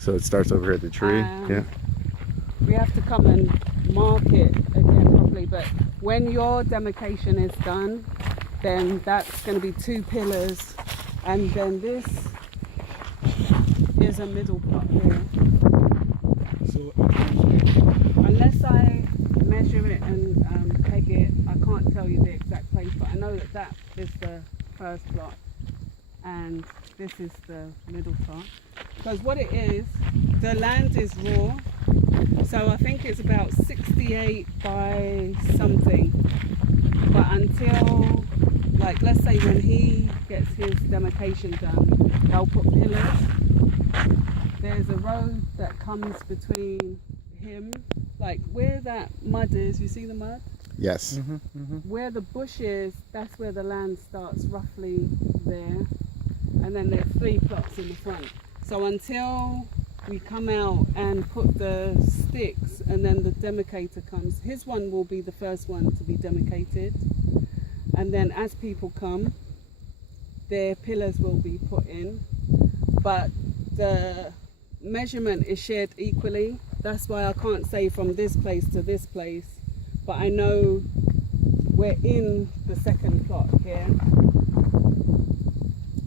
So it starts over at the tree. Yeah. We have to come and mark it again properly, but when your demarcation is done, then that's going to be 2 pillars, and then this is a middle plot here. So unless I measure it and peg it, I can't tell you the exact place, but I know that that is the first plot and this is the middle plot. Because what it is, the land is raw, so I think it's about 68 by something, but until, like, let's say when he gets his demarcation done, they'll put pillars. There's a road that comes between him, like where that mud is, you see the mud? Yes. Where the bush is, that's where the land starts, roughly there. And then there's 3 plots in the front. So until we come out and put the sticks and then the demarcator comes, his one will be the first one to be demarcated. And then as people come, their pillars will be put in. But the measurement is shared equally. That's why I can't say from this place to this place, but I know we're in the second plot here.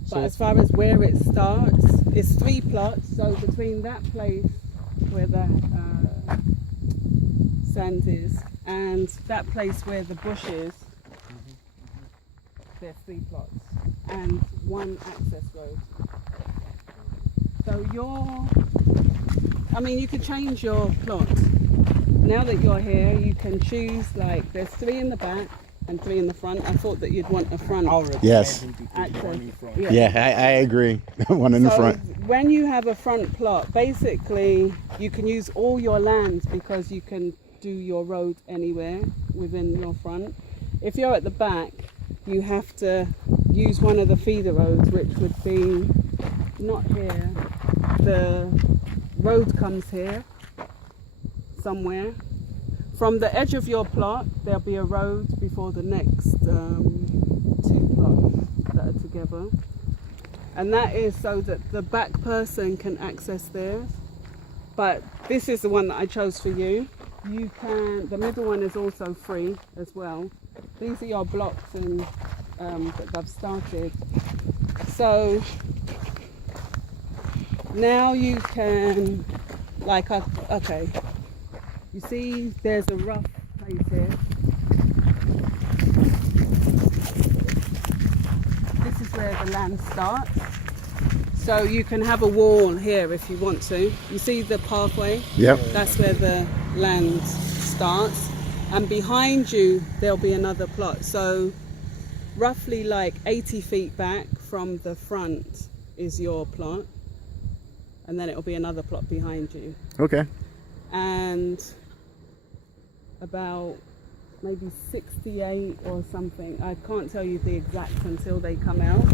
But as far as where it starts, it's 3 plots, so between that place where the sand is and that place where the bush is, there's 3 plots and 1 access road. So you could change your plot. Now that you're here, you can choose, like, there's 3 in the back and 3 in the front. I thought that you'd want a front. Yes. Access. Yeah, I agree. One in the front. When you have a front plot, basically you can use all your land because you can do your road anywhere within your front. If you're at the back, you have to use one of the feeder roads, which would be not here. The road comes here somewhere. From the edge of your plot, there'll be a road before the next 2 plots that are together. And that is so that the back person can access theirs. But this is the one that I chose for you. The middle one is also free as well. These are your blocks and that I've started. So now you can, like, okay. You see, there's a rough place here. This is where the land starts. So you can have a wall here if you want to. You see the pathway? Yep. That's where the land starts. And behind you, there'll be another plot. So roughly like 80 feet back from the front is your plot. And then it'll be another plot behind you. Okay. And about maybe 68 or something, I can't tell you the exact until they come out,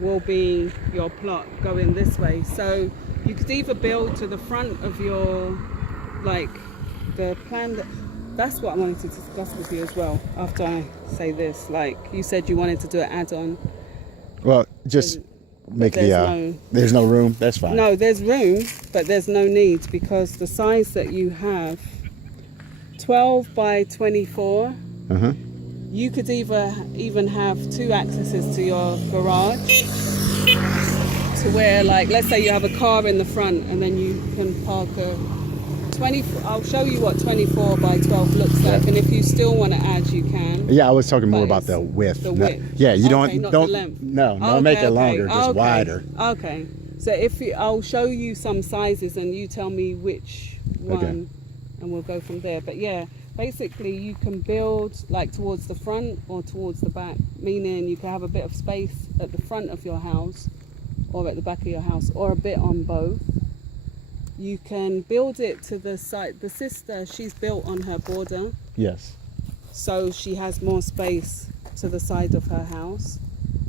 will be your plot going this way. So you could either build to the front of your, like, the plan that's what I wanted to discuss with you as well after I say this. Like you said, you wanted to do an add-on. Well, just make there's no room. That's fine. No, there's room, but there's no need because the size that you have, 12 by 24, you could even have 2 accesses to your garage, to where, like, let's say you have a car in the front and then you can park a 20. I'll show you what 24 by 12 looks like, and if you still want to add, you can. Yeah, I was talking more about the width. The width. Yeah, you not don't the length. No, make it longer, just wider. Okay. So I'll show you some sizes and you tell me which one, and we'll go from there. But yeah, basically you can build like towards the front or towards the back, meaning you can have a bit of space at the front of your house or at the back of your house, or a bit on both. You can build it to the side. The sister, she's built on her border. Yes. So she has more space to the side of her house.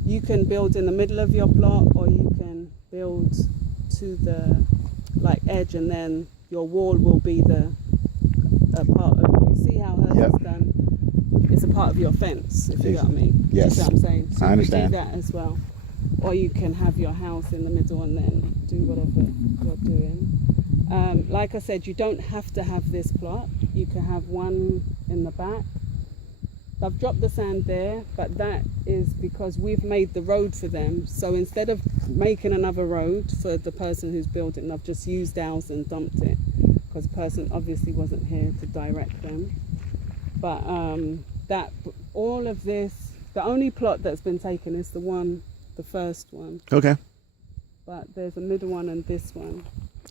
You can build in the middle of your plot, or you can build to the edge, and then your wall will be the part of, you see how hers is done? It's a part of your fence, if you know what I mean. Yes. That's what I'm saying. So I understand. You do that as well. or you can have your house in the middle and then do whatever you're doing. Like I said, you don't have to have this plot. You can have one in the back. I've dropped the sand there, but that is because we've made the road for them. So instead of making another road for the person who's building, I've just used ours and dumped it because the person obviously wasn't here to direct them. But that all of this, the only plot that's been taken is the first one. Okay. But there's a middle one and this one.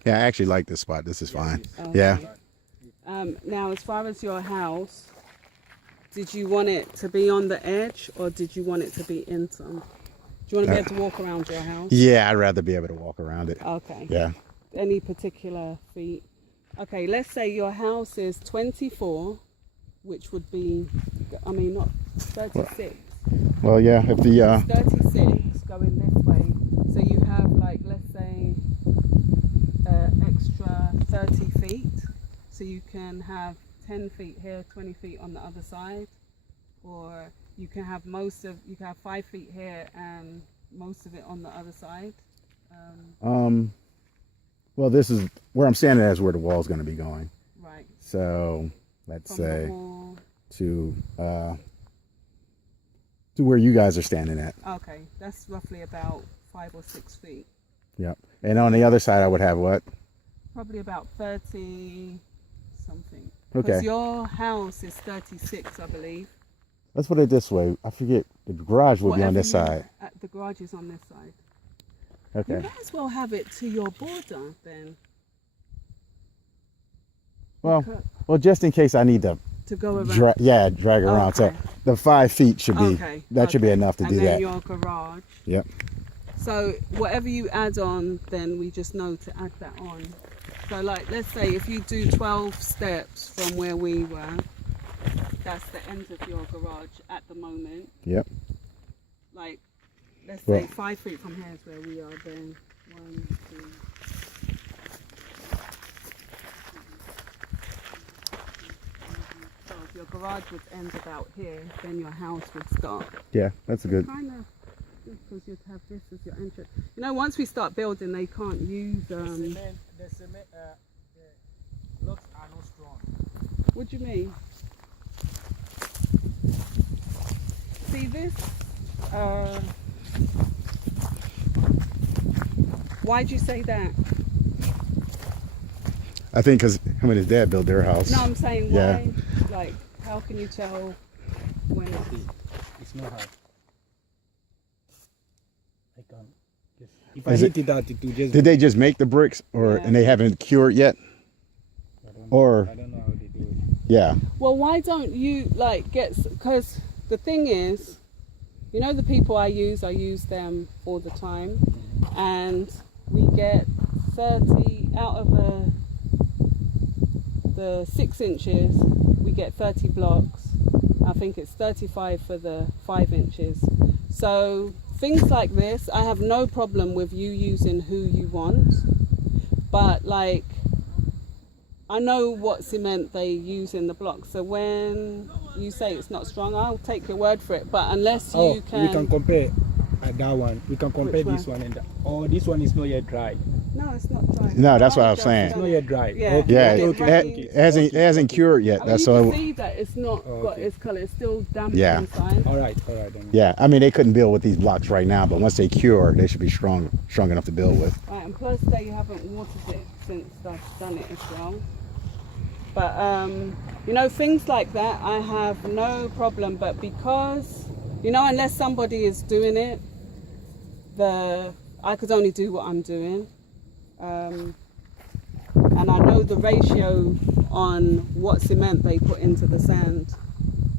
Yeah, I actually like this spot. This is fine. Okay. Yeah. Now, as far as your house, did you want it to be on the edge or did you want it to be in some? Do you want to be able to walk around your house? Yeah, I'd rather be able to walk around it. Okay. Yeah. Any particular feet? Okay, let's say your house is 24, which would be, I mean, not 36. Well, yeah, if the 36 going this way. So you have, like, let's say, extra 30 feet. So you can have 10 feet here, 20 feet on the other side. Or you can have 5 feet here and most of it on the other side. well, this is where I'm standing at is where the wall's going to be going. Right. So let's From the say wall. to where you guys are standing at. Okay, that's roughly about 5 or 6 feet. Yep. And on the other side, I would have what? Probably about 30 something. Okay. Because your house is 36, I believe. Let's put it this way. I forget. The garage would be on Whatever this you- side. The garage is on this side. Okay. You might as well have it to your border then. Well, Because- well, just in case I need to to go around. drag around. So Okay. the 5 feet should be Okay, that should be okay. enough to and do then that. your garage. Yep. So whatever you add on, then we just know to add that on. So like, let's say if you do 12 steps from where we were, that's the end of your garage at the moment. Yep. Like, let's Well- say 5 feet from here is where we are then. 1, 2. So if your garage would end about here, then your house would start. Yeah, that's a good. Kind of, because you'd have this as your entrance. You know, once we start building, they can't use. The blocks are not strong. What do you mean? See this? Why'd you say that? I think because him and his dad built their house. No, I'm saying Yeah. why. Like, how can you tell when it's... It's not hard. I can. Just, if Is I it- hit it out, it will just. Did they just make the bricks, or Yeah. and they haven't cured yet? I don't or- I don't know how they do it. Yeah. Well, why don't you, like, because the thing is, you know the people I use them all the time, and we get 30 out of the 6 inches, we get 30 blocks. I think it's 35 for the 5 inches. So things like this, I have no problem with you using who you want, but like, I know what cement they use in the block. So when you say it's not strong, I'll take your word for it. But unless you We can compare that one. We can compare Which this one and that. Oh, this one is not yet dry. No, it's not dry. No, that's what I was I've saying. It's done not it. yet dry. Yeah. Okay, Yeah. okay, It, okay, Right. okay. it hasn't cured yet. I mean, That's you can so. see that it's not got Okay. its colour. It's still damp Yeah. inside. All right then. Yeah. I mean, they couldn't build with these blocks right now, but once they cure, they should be strong enough to build with. Right, and plus they haven't watered it since I've done it as well. But you know, things like that I have no problem. But because, you know, unless somebody is doing it, I could only do what I'm doing. And I know the ratio on what cement they put into the sand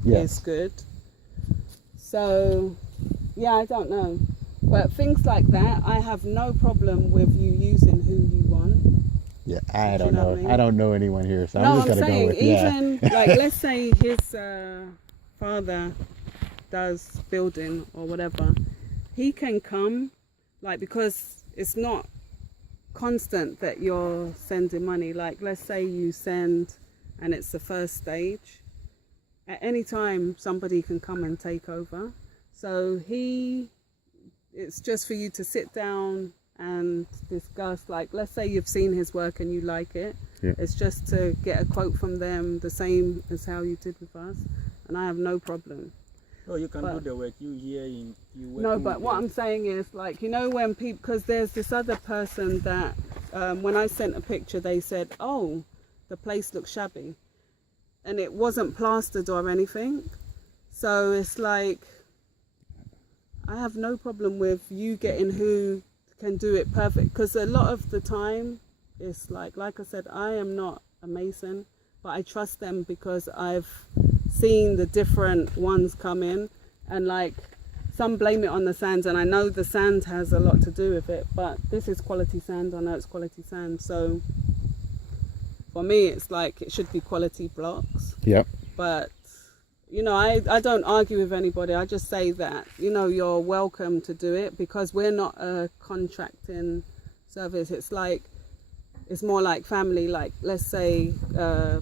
is good. So yeah, I don't know. But things like that, I have no problem with you using who you want. Yeah, I Do don't you know know. what I mean? I don't know anyone here, so No, I'm just I'm gonna go saying with even like, let's say his father does building or whatever, he can come, like, because it's not constant that you're sending money. Like, let's say you send and it's the first stage, at any time somebody can come and take over. So he it's just for you to sit down and discuss. Like, let's say you've seen his work and you like it. Yeah. It's just to get a quote from them, the same as how you did with us, and I have no problem. Oh, you can But- do the work. You here in you work. No, but what I'm saying is, like, you know, when people, because there's this other person that when I sent a picture, they said, oh, the place looks shabby, and it wasn't plastered or anything. So it's like, I have no problem with you getting who can do it perfect, because a lot of the time it's like I said, I am not a mason, but I trust them because I've seen the different ones come in, and like some blame it on the sand, and I know the sand has a lot to do with it, but this is quality sand. I know it's quality sand, so for me it's like it should be quality blocks. Yep. But you know, I don't argue with anybody. I just say that, you know, you're welcome to do it, because we're not a contracting service. It's like, it's more like family. Like, let's say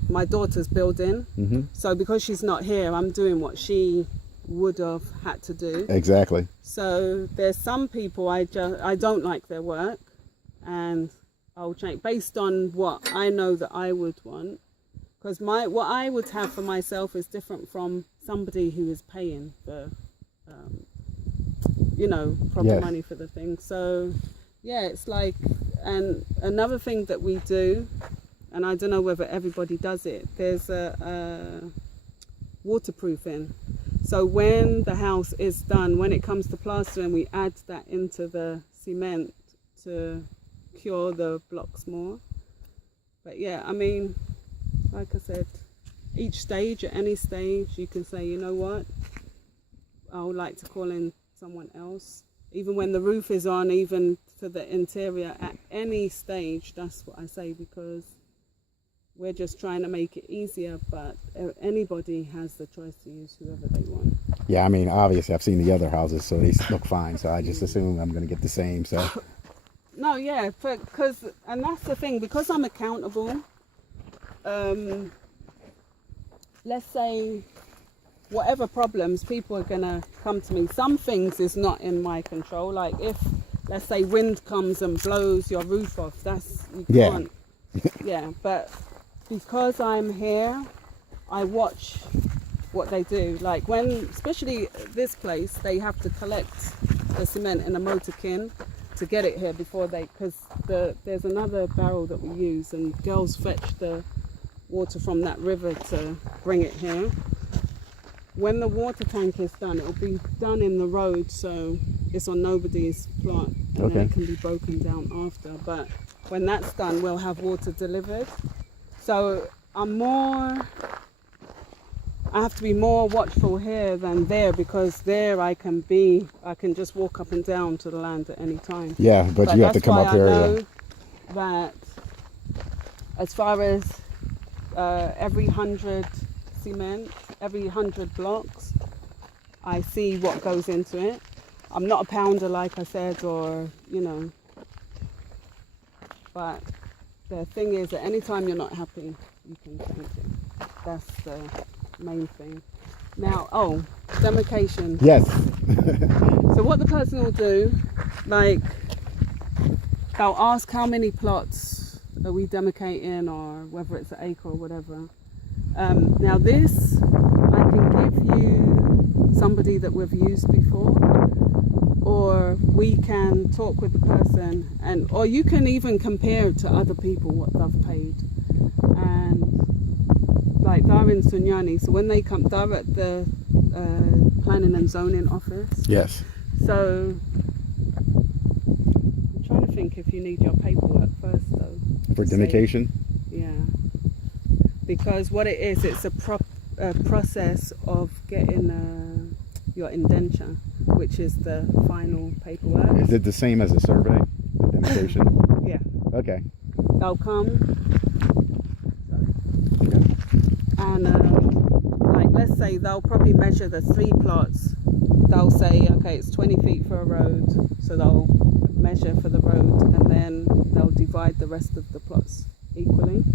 my daughter's building, so because she's not here, I'm doing what she would have had to do. Exactly. So there's some people I don't like their work, and I'll change based on what I know that I would want. Because what I would have for myself is different from somebody who is paying for, you know, proper Yes. money for the thing. So, yeah, it's like, and another thing that we do, and I don't know whether everybody does it, there's a waterproofing. So when the house is done, when it comes to plastering, we add that into the cement to cure the blocks more. But yeah, I mean, like I said, each stage, at any stage, you can say, you know what, I would like to call in someone else. Even when the roof is on, even for the interior, at any stage, that's what I say, because we're just trying to make it easier, but anybody has the choice to use whoever they want. Yeah, I mean, obviously I've seen the other houses, so they look fine, so I just assume I'm going to get the same, so. No, yeah, because, and that's the thing, because I'm accountable. Let's say whatever problems, people are gonna come to me. Some things is not in my control. Like if, let's say, wind comes and blows your roof off, that's, you Yeah. can't. Yeah, but because I'm here, I watch what they do. Like when, especially this place, they have to collect the cement in a motorkin to get it here before they, because there's another barrel that we use, and girls fetch the water from that river to bring it here. When the water tank is done, it'll be done in the road, so it's on nobody's plot, and then it can be broken down after. But when that's done, we'll have water delivered. So I have to be more watchful here than there, because there I can just walk up and down to the land at any time. Yeah, but you have to that's come why up here. I Yeah. know that as far as every 100 cement, every 100 blocks, I see what goes into it. I'm not a pounder, like I said, or, you know, but the thing is, at any time you're not happy, you can change it. That's the main thing. Now, demarcation. Yes. So what the person will do, like, they'll ask how many plots are we demarcating, or whether it's an acre or whatever. Now this, I can give you somebody that we've used before, or we can talk with the person, or you can even compare it to other people, what they've paid. And like they're in Sunyani, so when they come, they're at the planning and zoning office. Yes. So I'm trying to think if you need your paperwork first though. For to say- demarcation? Yeah. Because what it is, it's a process of getting your indenture, which is the final paperwork. Is it the same as a survey? The demarcation? Yeah. Okay. They'll come, and like let's say they'll probably measure the 3 plots. They'll say, okay, it's 20 feet for a road, so they'll measure for the road, and then they'll divide the rest of the plots equally.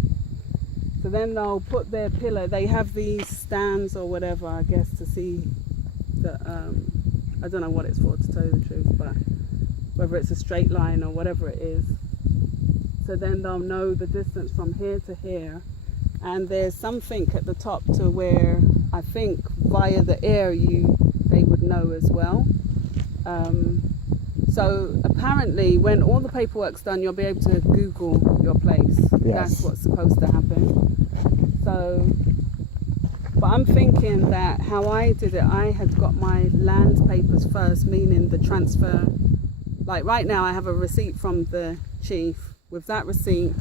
So then they'll put their pillar. They have these stands or whatever, I guess, to see the I don't know what it's for, to tell you the truth, but whether it's a straight line or whatever it is. So then they'll know the distance from here to here. And there's something at the top to where I think via the air they would know as well. So apparently when all the paperwork's done, you'll be able to Google your place. Yes. That's what's supposed to happen. So, but I'm thinking that how I did it, I had got my land papers first, meaning the transfer. Like right now I have a receipt from the chief. With that receipt,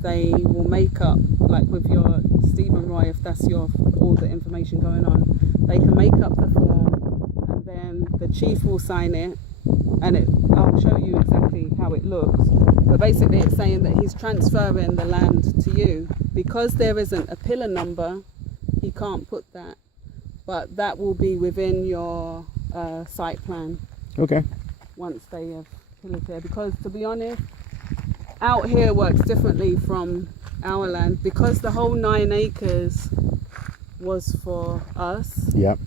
they will make up, like with your Stephen Roy, if that's all the information going on, they can make up the form and then the chief will sign it, and I'll show you exactly how it looks. But basically it's saying that he's transferring the land to you. Because there isn't a pillar number, he can't put that. But that will be within your site plan. Okay. Once they have pillars here. Because to be honest, out here works differently from our land. Because the whole 9 acres was for us. Yep.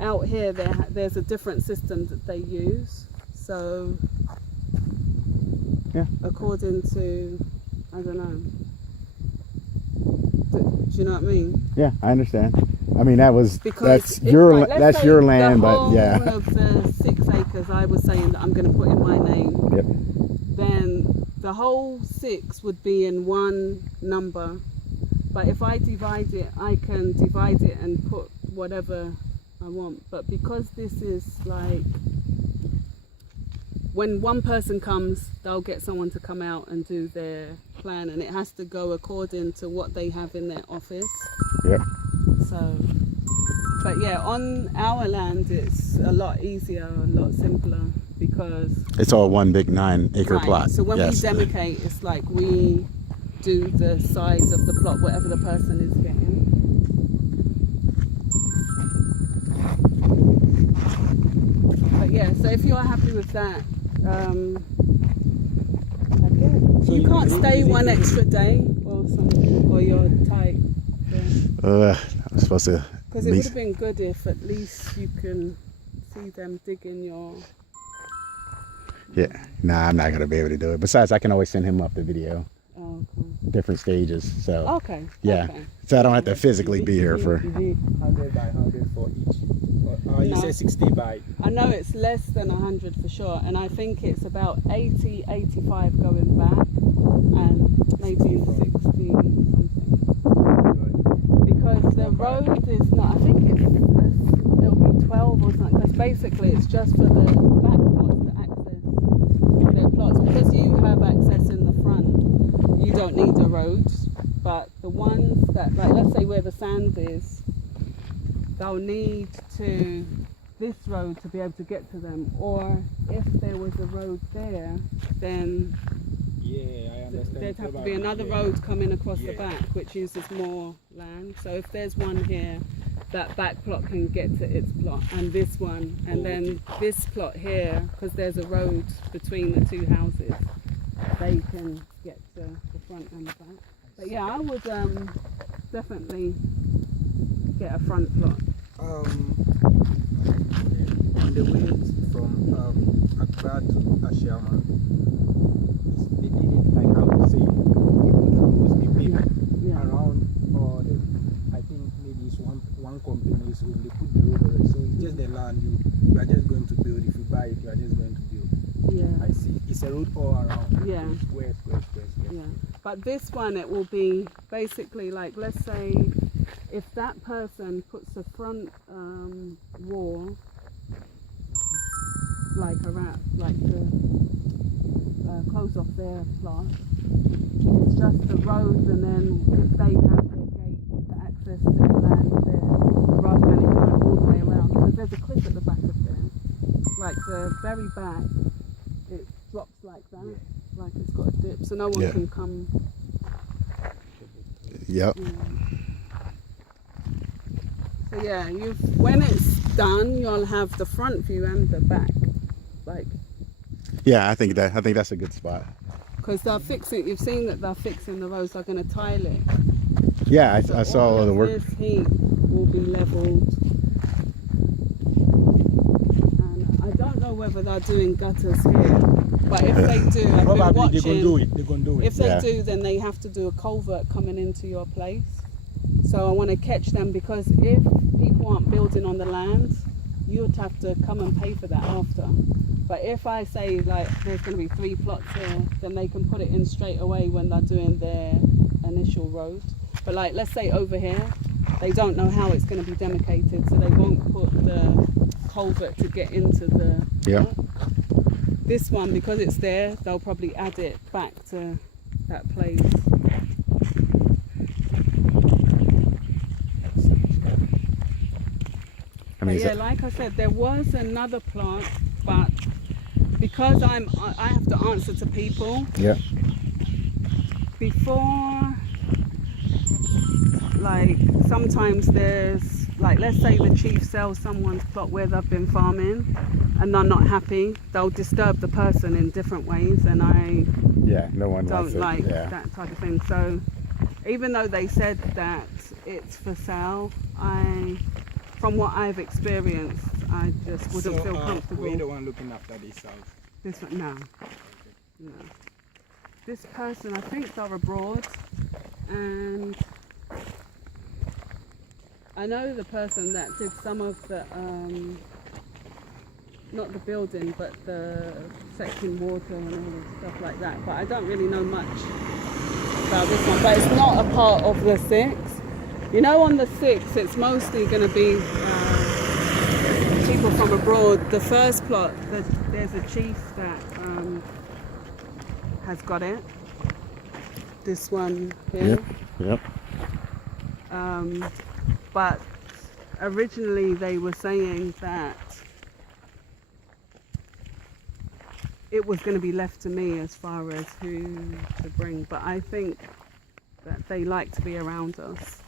Out here there's a different system that they use. So yeah, according to, I don't know. Do you know what I mean? Yeah, I understand. I mean that's let's your land, but yeah. The whole of the 6 acres I was saying that I'm going to put in my name. Yep. Then the whole 6 would be in one number. But if I divide it, I can divide it and put whatever I want. But because this is like, when one person comes, they'll get someone to come out and do their plan, and it has to go according to what they have in their office. Yep. So, but yeah, on our land it's a lot easier, a lot simpler, because it's all one big 9 acre plot. So when we demarcate, it's like we do the size of the plot, whatever the person is getting. But yeah, so if you're happy with that, So you can't stay one extra day or something, or you're tight. I'm supposed to. Because it would have been good if at least you can see them digging your. Yeah, nah, I'm not gonna be able to do it. Besides, I can always send him up the video. Oh, cool. Different stages, so. Okay. Yeah, Okay. so I don't have to physically be here for. 100 by 100 for each. You No. said 60 by. I know it's less than 100 for sure, and I think it's about 80, 85 going back, and maybe 60 something. Because the road is not, I think it'll be 12 or something, because basically it's just for the back plots to access their plots. Because you have access in the front, you don't need a road, but the ones that, like let's say where the sand is, they'll need this road to be able to get to them, or if there was a road there, then Yeah, I understand. there'd have to be another road coming across the back, which uses more land. So if there's one here, that back plot can get to its plot, and this one, and then this plot here, because there's a road between the two houses, they can get to the front and the back. But yeah, I would definitely get a front plot. On the way from Accra to Ashama, they did it like I would say, people mostly people Yeah. around, or I think maybe it's one company, so they put the road already. So it's just the land you are just going to build. If you buy it, you are just going to build. Yeah. I see. It's a road all around. Yeah. Square. Yeah, but this one, it will be basically like, let's say if that person puts a front wall like around, like to close off their plot, it's just the roads, and then if they have their gate to access their land there, rather than it going all the way around, because there's a cliff at the back of there, like the very back, it drops like that. Yeah. Like it's got a dip, so no one Yeah. can come. Yep. So yeah, when it's done, you'll have the front view and the back, like, Yeah, I think that's a good spot. because they're fixing. You've seen that they're fixing the roads. They're going to tile it. Yeah, I saw all the work. This heap will be leveled, and I don't know whether whether they're doing gutters here. But if they do, I've been Probably they're watching. gonna do it. They're gonna do it. If they Yeah. do, then they have to do a culvert coming into your place. So I want to catch them, because if people aren't building on the land, you would have to come and pay for that after. But if I say like there's going to be 3 plots here, then they can put it in straight away when they're doing their initial road. But like let's say over here, they don't know how it's going to be demarcated, so they won't put the culvert to get into the Yeah. plot. This one, because it's there, they'll probably add it back to that place. I mean, But yeah, like I said, there was another plant, but because I have to answer to people yeah. before. Like sometimes there's like, let's say the chief sells someone's plot where they've been farming, and they're not happy. They'll disturb the person in different ways, and I Yeah, no one wants don't it. like Yeah. that type of thing. So even though they said that it's for sale, from what I've experienced, I just wouldn't feel comfortable. We're the one looking after this house. This one, no. This person, I think they're abroad, and I know the person that did some of the, not the building, but the fetching water and all the stuff like that. But I don't really know much about this one. But it's not a part of the 6. You know, on the 6, it's mostly going to be people from abroad. The first plot, there's a chief that has got it. This one here. Yep. But originally they were saying that it was going to be left to me as far as who to bring. But I think that they like to be around us.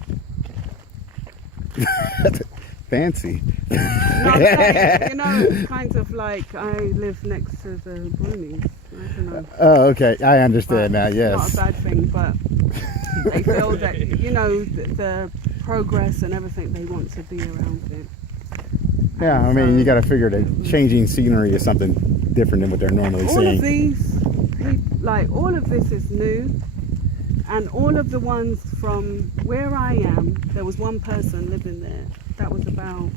Fancy. No, I'm saying, you know, it's kind of like I live next to the Brunis. I don't know. Oh, okay. I understand now. It's Yes. not a bad thing, but they feel that, you know, the progress and everything, they want to be around it. Yeah, I mean, you got to figure that changing scenery is something different than what they're normally All seeing. of these, like all of this is new, and all of the ones from where I am, there was one person living there. That was about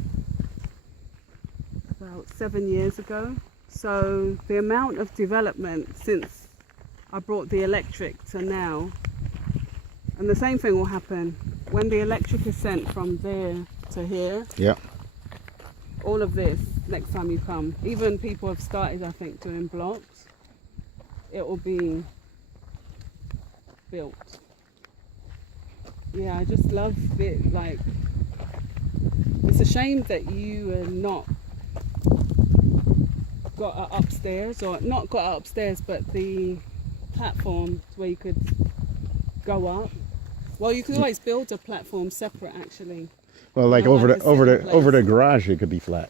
7 years ago. So the amount of development since I brought the electric to now, and the same thing will happen when the electric is sent from there to here. Yep. All of this, next time you come, even people have started, I think, doing blocks. It will be built. Yeah, I just love it. Like, it's a shame that you are not got it upstairs, or not got it upstairs, but the platform where you could go up. Well, you could always build a platform separate, actually. Well, like You know, over like the a over the sitting over the place. garage, it could be flat.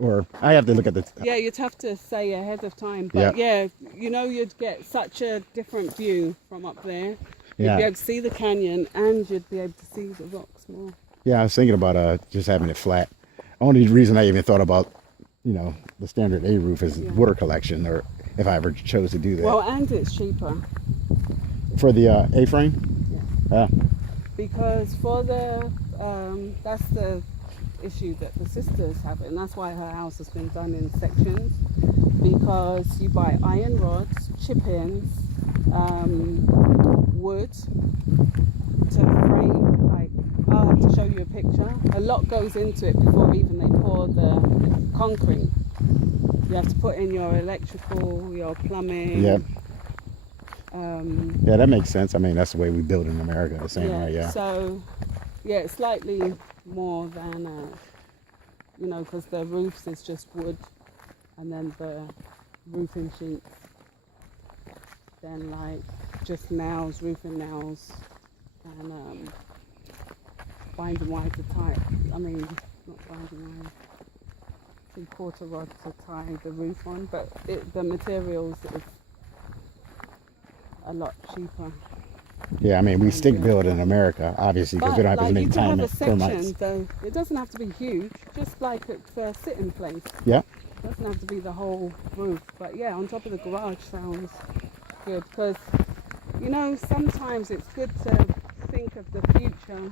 Or I have to look at the. Yeah, you'd have to say ahead of time. But yeah, you know, you'd get such a different view from up there. You'd Yeah. be able to see the canyon, and you'd be able to see the rocks more. Yeah, I was thinking about just having it flat. Only reason I even thought about, the standard A roof is water collection, or if I ever chose to do that. Well, and it's cheaper. For the A-frame? Yeah. Because for the, that's the issue that the sister's having, and that's why her house has been done in sections, because you buy iron rods, chip-ins, wood to frame, like, I'll have to show you a picture. A lot goes into it before even they pour the concrete. You have to put in your electrical, your plumbing. Yeah. Yeah, that makes sense. I mean, that's the way we build in America, the same way, yeah. So, yeah, it's slightly more than, because the roofs is just wood, and then the roofing sheets, then like just nails, roofing nails, and binding wire to tie. I mean, not binding wire. 3/4 rod to tie the roof on, but the materials is a lot cheaper. Yeah, I mean, we stick build in America, obviously, because we don't have as like, many you can have a termites. section, though. It doesn't have to be huge, just like it's a sitting place. Yeah. Doesn't have to be the whole roof, but yeah, on top of the garage sounds good because you know sometimes it's good to think of the future.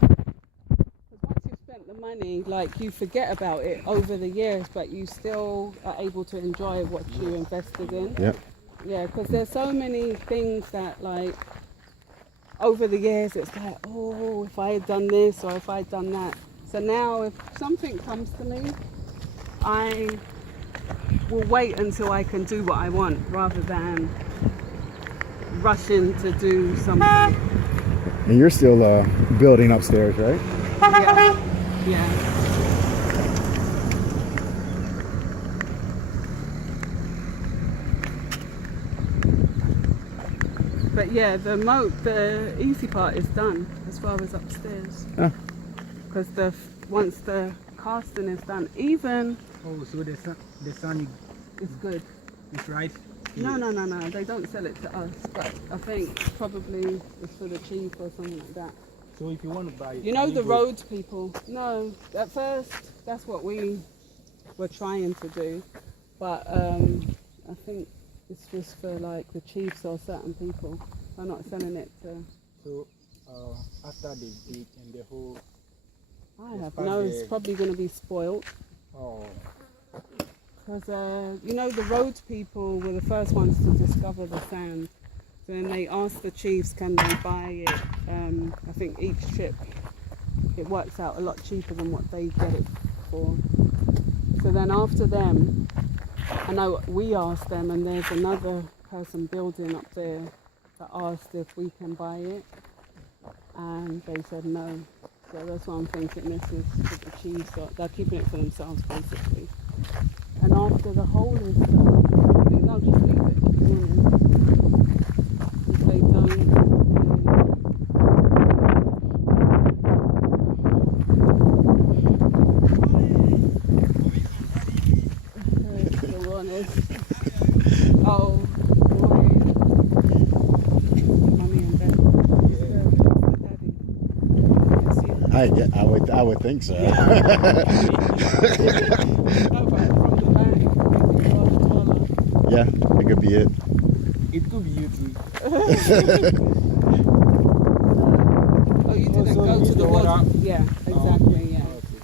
Because once you've spent the money, like you forget about it over the years, but you still are able to enjoy what you invested in. Yep. Yeah, because there's so many things that like over the years it's like, oh, if I had done this or if I had done that. So now if something comes to me, I will wait until I can do what I want rather than rushing to do something. And you're still building upstairs, right? Yeah. Yeah. But yeah, the easy part is done as far as upstairs. Because once the casting is done, even Oh, so the sun is good. is right. No, they don't sell it to us, but I think probably it's for the chief or something like that. So if you want to buy it, You know the road people? No, at first that's what we were trying to do, but I think it's just for like the chiefs or certain people. They're not selling it to. So after they bake and the whole. I have no. It's probably going to be spoilt. Oh. Because, you know, the road people were the first ones to discover the sand. So then they asked the chiefs, can they buy it? I think each trip, it works out a lot cheaper than what they get it for. So then after them, I know we asked them, and there's another person building up there that asked if we can buy it. And they said no. So that's why I'm thinking this is for the chiefs. So they're keeping it for themselves, basically. And after the hole is done, no, just leave it. If they don't, the one is, oh, mommy and dad. I would think so. Yeah, it could be it. It could be you too. Oh, you didn't so go you to the water? water? Yeah, exactly, yeah. Okay.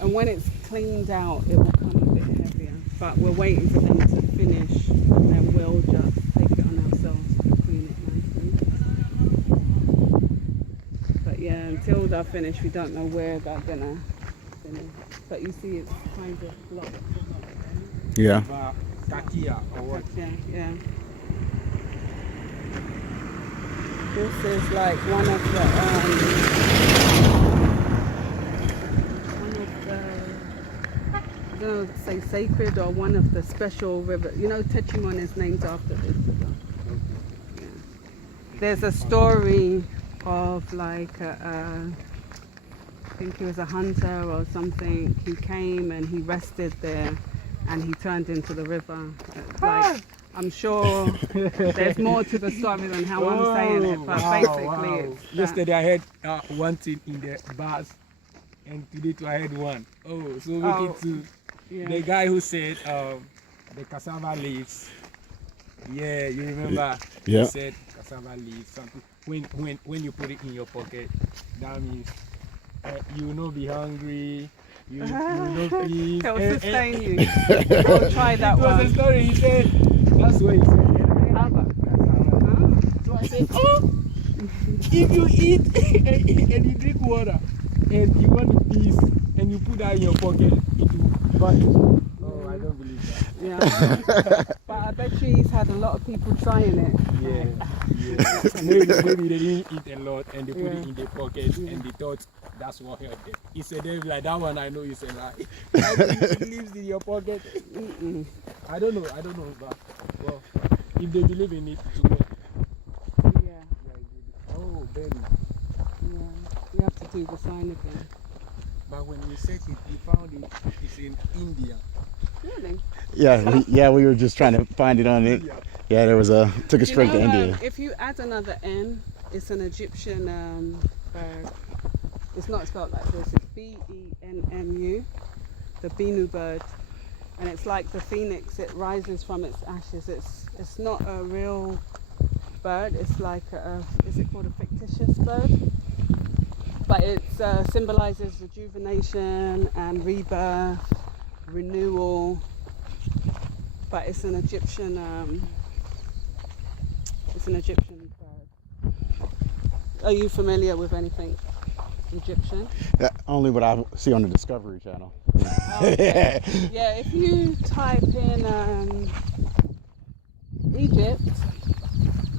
And when it's cleaned out, it will come a bit heavier. But we're waiting for them to finish, and then we'll just take it on ourselves to clean it nicely. But yeah, until they're finished, we don't know where they're gonna finish. But you see, it's kind of blocked. Yeah. Takia or what? Yeah. This is like one of the I don't know if to say sacred or one of the special rivers. You know, Techimon is named after this river. Yeah. There's a story of like I think he was a hunter or something. He came and he rested there, and he turned into the river. Like, I'm sure there's more to the story than how I'm saying it, but basically it's that. Yesterday I had one thing in the bars, and today too I had one. Oh, so we get to the guy who said the cassava leaves. Yeah, you remember? Yeah. He said cassava leaves. Something. When you put it in your pocket, that means you will not be hungry. You will not eat. It will sustain you. I'll try that It was one. a story. He said that's what he said. So I said, oh, if you eat and you drink water and you want to peace and you put that in your pocket, it will burn. Oh, I don't believe that. Yeah. But I bet you he's had a lot of people trying it. Yeah. Maybe they didn't eat a lot and they put it in their pocket and they thought that's what helped them. He said, like that one I know is a lie. It lives in your pocket. I don't know, but well, if they believe in it, to work. Yeah. Oh, Benu. Yeah. We have to do the sign again. But when we searched it, we found it's in India. Really? Yeah, we were just trying to find it on it. Yeah, there was took us straight to India. If you add another N, it's an Egyptian bird. It's not spelled like this. It's Bennu, the Benu bird. and it's like the phoenix. It rises from its ashes. It's not a real bird. It's like is it called a fictitious bird? But it symbolizes rejuvenation and rebirth, renewal. But it's an Egyptian bird. Are you familiar with anything Egyptian? Only what I see on the Discovery Channel. Okay. Yeah, if you type in Egypt,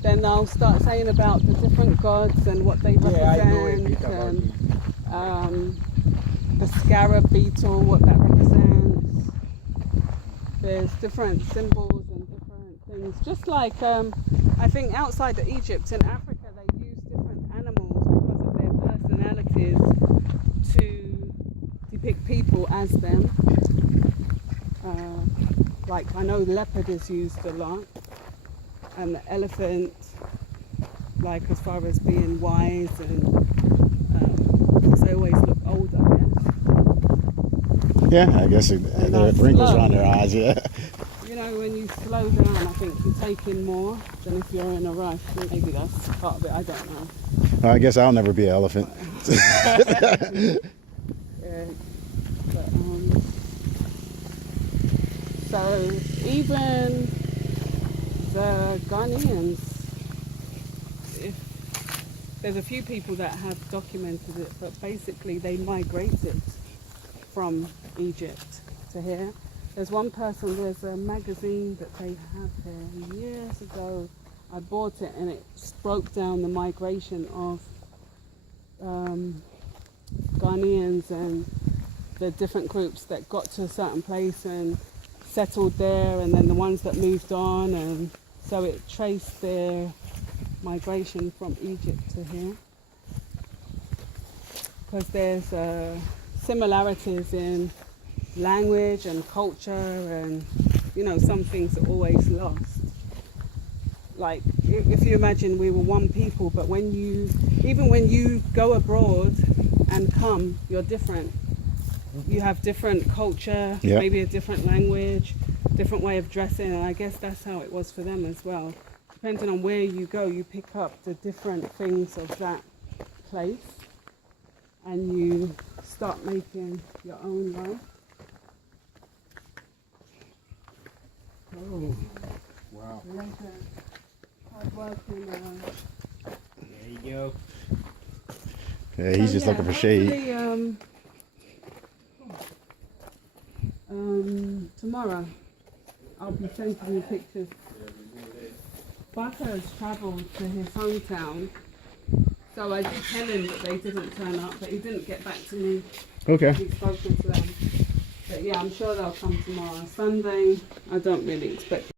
then they'll start saying about the different gods and what they represent. Yeah, I know a bit about and the scarab beetle, what that represents. There's different symbols and different things. Just like I think outside of Egypt, in Africa, they use different animals because of their personalities to depict people as them. Like I know leopard is used a lot, and the elephant, like as far as being wise and because they always look old, I guess. Yeah, I guess there are wrinkles slow. around their eyes. Yeah. You know, when you slow down, I think you take in more than if you're in a rush. Maybe that's part of it. I don't know. Well, I guess I'll never be an elephant. Yeah, but, so even the Ghanaians, there's a few people that have documented it, but basically they migrated from Egypt to here. There's one person, there's a magazine that they have here years ago. I bought it and it broke down the migration of Ghanaians and the different groups that got to a certain place and settled there, and then the ones that moved on, and so it traced their migration from Egypt to here. Because there's similarities in language and culture, and you know, some things are always lost. Like if you imagine we were one people, but even when you go abroad and come, you're different. You have different culture, Yeah. maybe a different language, different way of dressing, and I guess that's how it was for them as well. Depending on where you go, you pick up the different things of that place and you start making your own life. Oh, wow. Like hard working. There you go. Yeah, he's just looking for shade. Tomorrow I'll be sending you pictures. Baka has travelled to his hometown, so I did tell him that they didn't turn up, but he didn't get back to me. Okay. He's spoken to them. But yeah, I'm sure they'll come tomorrow. Sunday, I don't really expect